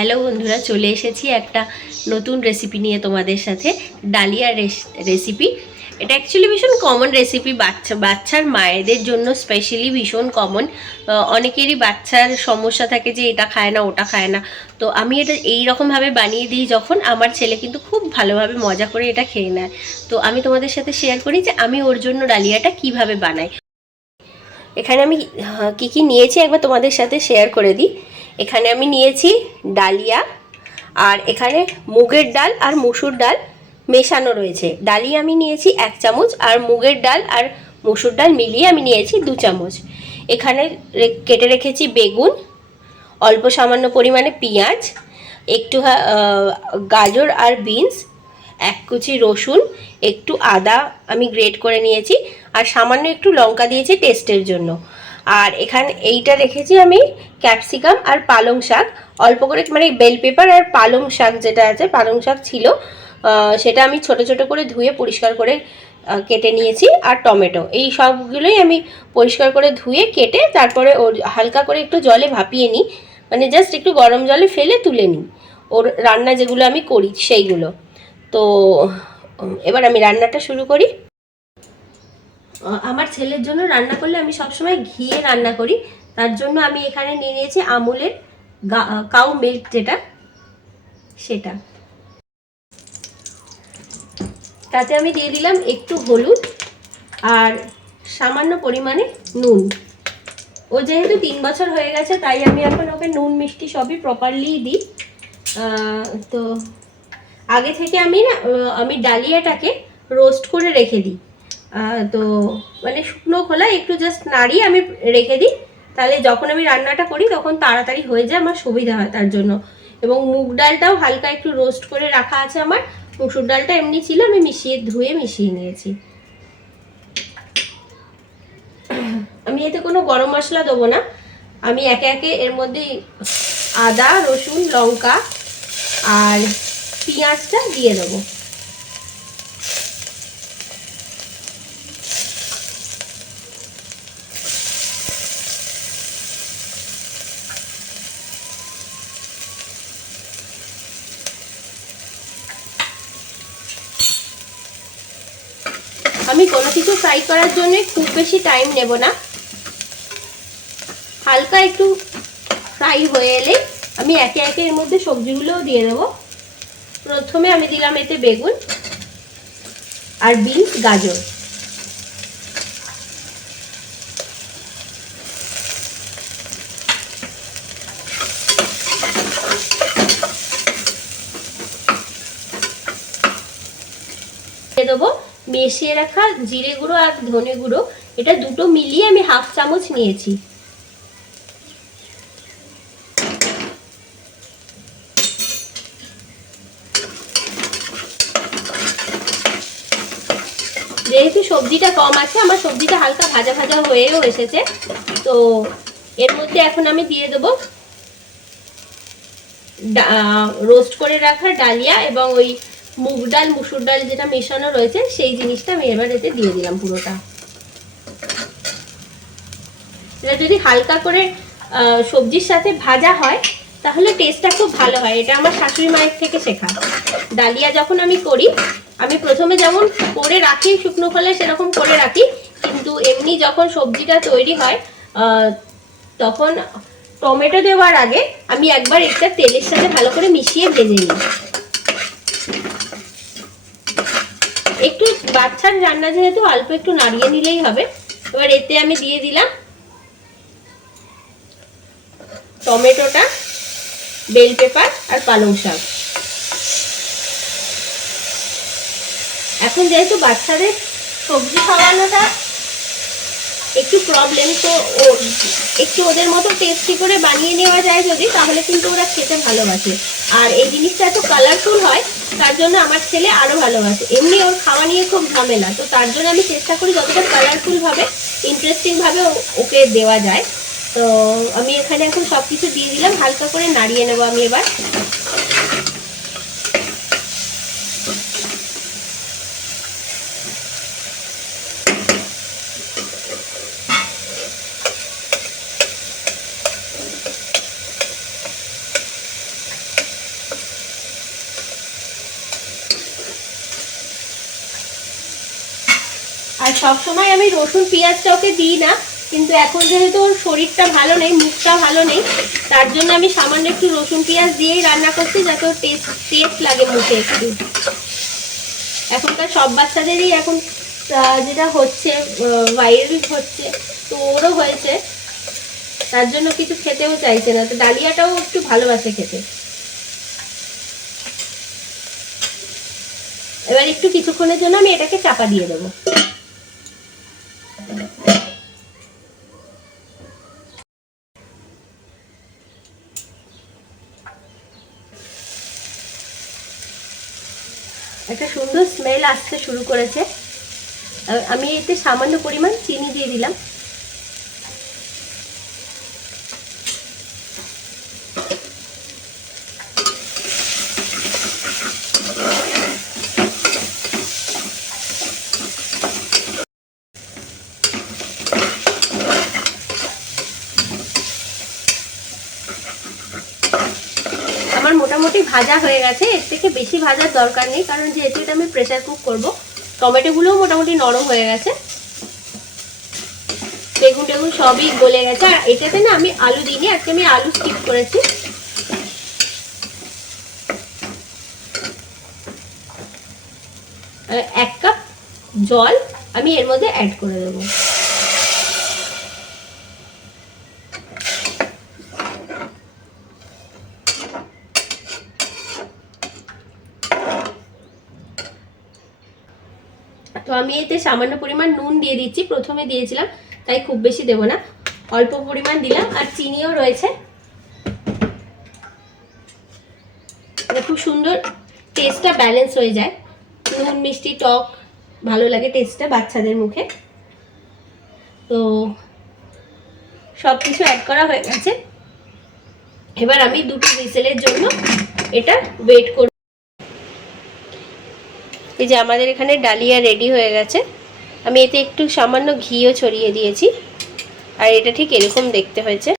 Hello বন্ধুরা, চলে এসেছি একটা নতুন রেসিপি নিয়ে তোমাদের সাথে। Dahlia recipe. এটা অ্যাকচুয়ালি ভীষণ কমন রেসিপি, বাচ্চার মায়েদের জন্য স্পেশালি ভীষণ কমন। অনেকেরই বাচ্চার সমস্যা থাকে যে এটা খায় না ওটা খায় না, তো আমি এটা এইরকমভাবে বানিয়ে দিই যখন, আমার ছেলে কিন্তু খুব ভালোভাবে মজা করে এটা খেয়ে নেয়। তো আমি তোমাদের সাথে শেয়ার করি যে আমি ওর জন্য ডালিয়াটা কিভাবে বানাই। এখানে আমি কি কি নিয়েছি একবার তোমাদের সাথে শেয়ার করে দিই। এখানে আমি নিয়েছি ডালিয়া, আর এখানে মুগের ডাল আর মুসুর ডাল মেশানো রয়েছে। ডালিয়া আমি নিয়েছি 1 চামচ, আর মুগের ডাল আর মুসুর ডাল মিলিয়ে আমি নিয়েছি 2 চামচ। এখানে কেটে রেখেছি বেগুন, অল্প সামান্য পরিমাণে পেঁয়াজ, একটু গাজর আর বিনস, 1 কুচি রসুন, একটু আদা আমি গ্রেট করে নিয়েছি, আর সামান্য একটু লঙ্কা দিয়েছি টেস্টের জন্য। আর এখানে এইটা রেখেছি আমি ক্যাপসিকাম আর পালং শাক, অল্প করে, মানে বেল পেপার আর পালং শাক যেটা আছে, পালং শাক ছিল, সেটা আমি ছোট ছোট করে ধুয়ে পরিষ্কার করে কেটে নিয়েছি। আর টমেটো, এই সবগুলোই আমি পরিষ্কার করে ধুয়ে কেটে তারপরে ওর হালকা করে একটু জলে ভাপিয়ে নিই, মানে জাস্ট একটু গরম জলে ফেলে তুলে নিই ওর রান্না যেগুলো আমি করি সেইগুলো। তো এবার আমি রান্নাটা শুরু করি। আমার ছেলের জন্য রান্না করলে আমি সবসময় ঘিয়ে রান্না করি, তার জন্য আমি এখানে নিয়ে নিয়েছি আমুলের কাউ মিল্ক, যেটা সেটা। তাতে আমি দিয়ে দিলাম একটু হলুদ আর সামান্য পরিমাণে নুন। ও যেহেতু 3 বছর হয়ে গেছে, তাই আমি এখন ওকে নুন মিষ্টি সবই প্রপারলি দিই। তো আগে থেকে আমি ডালিয়াটাকে রোস্ট করে রেখে দিই। তো মানে শুকনো খোলায় একটু জাস্ট নাড়িয়ে আমি রেখে দিই, তাহলে যখন আমি রান্নাটা করি তখন তাড়াতাড়ি হয়ে যায়, আমার সুবিধা হয় তার জন্য। এবং মুগ ডালটাও হালকা একটু রোস্ট করে রাখা আছে আমার। মুসুর ডালটা এমনি ছিল, আমি ধুয়ে মিশিয়ে নিয়েছি। আমি এতে কোনো গরম মশলা দেবো না, আমি একে একে এর মধ্যে আদা রসুন লঙ্কা আর পেঁয়াজটা দিয়ে দেবো। আমি কোনো কিছু ফ্রাই করার জন্য খুব বেশি টাইম নেব না, হালকা একটু ফ্রাই হয়ে এলে আমি একে একে এর মধ্যে সবজিগুলোও দিয়ে দেবো। প্রথমে আমি দিলাম এতে বেগুন আর বিনস গাজর, দিয়ে দেবো মিশিয়ে রাখা জিরে গুঁড়ো আর ধনে গুঁড়ো, এটা দুটো মিলিয়ে আমি 1/2 চামচ নিয়েছি। যেহেতু সবজিটা কম আছে, আমার সবজিটা হালকা ভাজা ভাজা হয়েও এসেছে, তো এর মধ্যে এখন আমি দিয়ে দেবো রোস্ট করে রাখা ডালিয়া এবং ওই মুগ ডাল মুসুর ডাল যেটা মেশানো রয়েছে সেই জিনিসটা আমি এবার এতে দিয়ে দিলাম পুরোটা। এটা যদি হালকা করে সবজির সাথে ভাজা হয় তাহলে টেস্টটা খুব ভালো হয়, এটা আমার শাশুড়ি মায়ের থেকে শেখা। ডালিয়া যখন আমি করি, আমি প্রথমে যেমন করে রাখি শুকনো খোলায় সেরকম করে রাখি, কিন্তু এমনি যখন সবজিটা তৈরি হয় তখন টমেটো দেওয়ার আগে আমি একবার একটা তেলের সাথে ভালো করে মিশিয়ে ভেজে নিই। একটু বাচ্চার রান্না যেহেতু অল্প একটু নাড়িয়ে নিলেই হবে। এবার এতে আমি দিয়ে দিলাম টমেটোটা, বেল পেপার আর পালং শাক। এখন যেহেতু বাচ্চাদের সবজি খাওয়ানোটা একটু প্রবলেম, তো একটু ওদের মতো টেস্টি করে বানিয়ে নেওয়া যায় যদি, তাহলে কিন্তু ওরা খেতে ভালোবাসে। আর এই জিনিসটা এত কালারফুল হয়, তার জন্য আমার ছেলে আরো ভালোবাসে। এমনি ওর খাওয়া নিয়ে খুব ঝামেলা, তো তার জন্য আমি চেষ্টা করি যতটা কালারফুল ভাবে ইন্টারেস্টিং ভাবে ওকে দেওয়া যায়। তো আমি এখানে এখন সবকিছু দিয়ে দিলাম, হালকা করে নাড়িয়ে নেবো আমি এবার। সবসময় আমি রসুন পেঁয়াজটা ওকে দিই না, কিন্তু এখন যেহেতু ওর শরীরটা ভালো নেই, মুখটা ভালো নেই, তার জন্য আমি সামান্য একটু রসুন পেঁয়াজ দিয়েই রান্না করছি, যাতে ওর টেস্ট লাগে মুখে একটু। এখনকার সব বাচ্চাদেরই এখন যেটা হচ্ছে ভাইরাল হচ্ছে, তো ওরও হয়েছে, তার জন্য কিছু খেতেও চাইছে না। তো ডালিয়াটাও একটু ভালোবাসে খেতে। এবার একটু কিছুক্ষণের জন্য আমি এটাকে চাপা দিয়ে দেবো। একটা সুন্দর স্মেল আসতে শুরু করেছে। আমি এতে সামান্য পরিমাণ চিনি দিয়ে দিলাম। আমার মোটামুটি ভাজা হয়ে গেছে, এর থেকে বেশি ভাজার দরকার নেই, কারণ যেহেতু এটা আমি প্রেসার কুক করব। টমেটোগুলোও মোটামুটি নরম হয়ে গেছে, বেগুন টেগুন সবই গলে গেছে। আর এটাতে না আমি আলু দিইনি, আজকে আমি আলু স্কিপ করেছি। এক কাপ জল আমি এর মধ্যে অ্যাড করে দেবো। তো আমি এতে সামান্য পরিমাণ নুন দিয়ে দিচ্ছি, প্রথমে দিয়েছিলাম তাই খুব বেশি দেবো না, অল্প পরিমাণ দিলাম। আর চিনিও রয়েছে, খুব সুন্দর টেস্টটা ব্যালেন্স হয়ে যায়। নুন মিষ্টি টক ভালো লাগে টেস্টটা বাচ্চাদের মুখে। তো সব কিছু অ্যাড করা হয়ে গেছে। এবার আমি 2টো হুইসেলের জন্য এটা ওয়েট করব। এই যে আমাদের এখানে ডালিয়া রেডি হয়ে গেছে। আমি এতে একটু সামান্য ঘিও ছড়িয়ে দিয়েছি, আর এটা ঠিক এরকম দেখতে হয়েছে।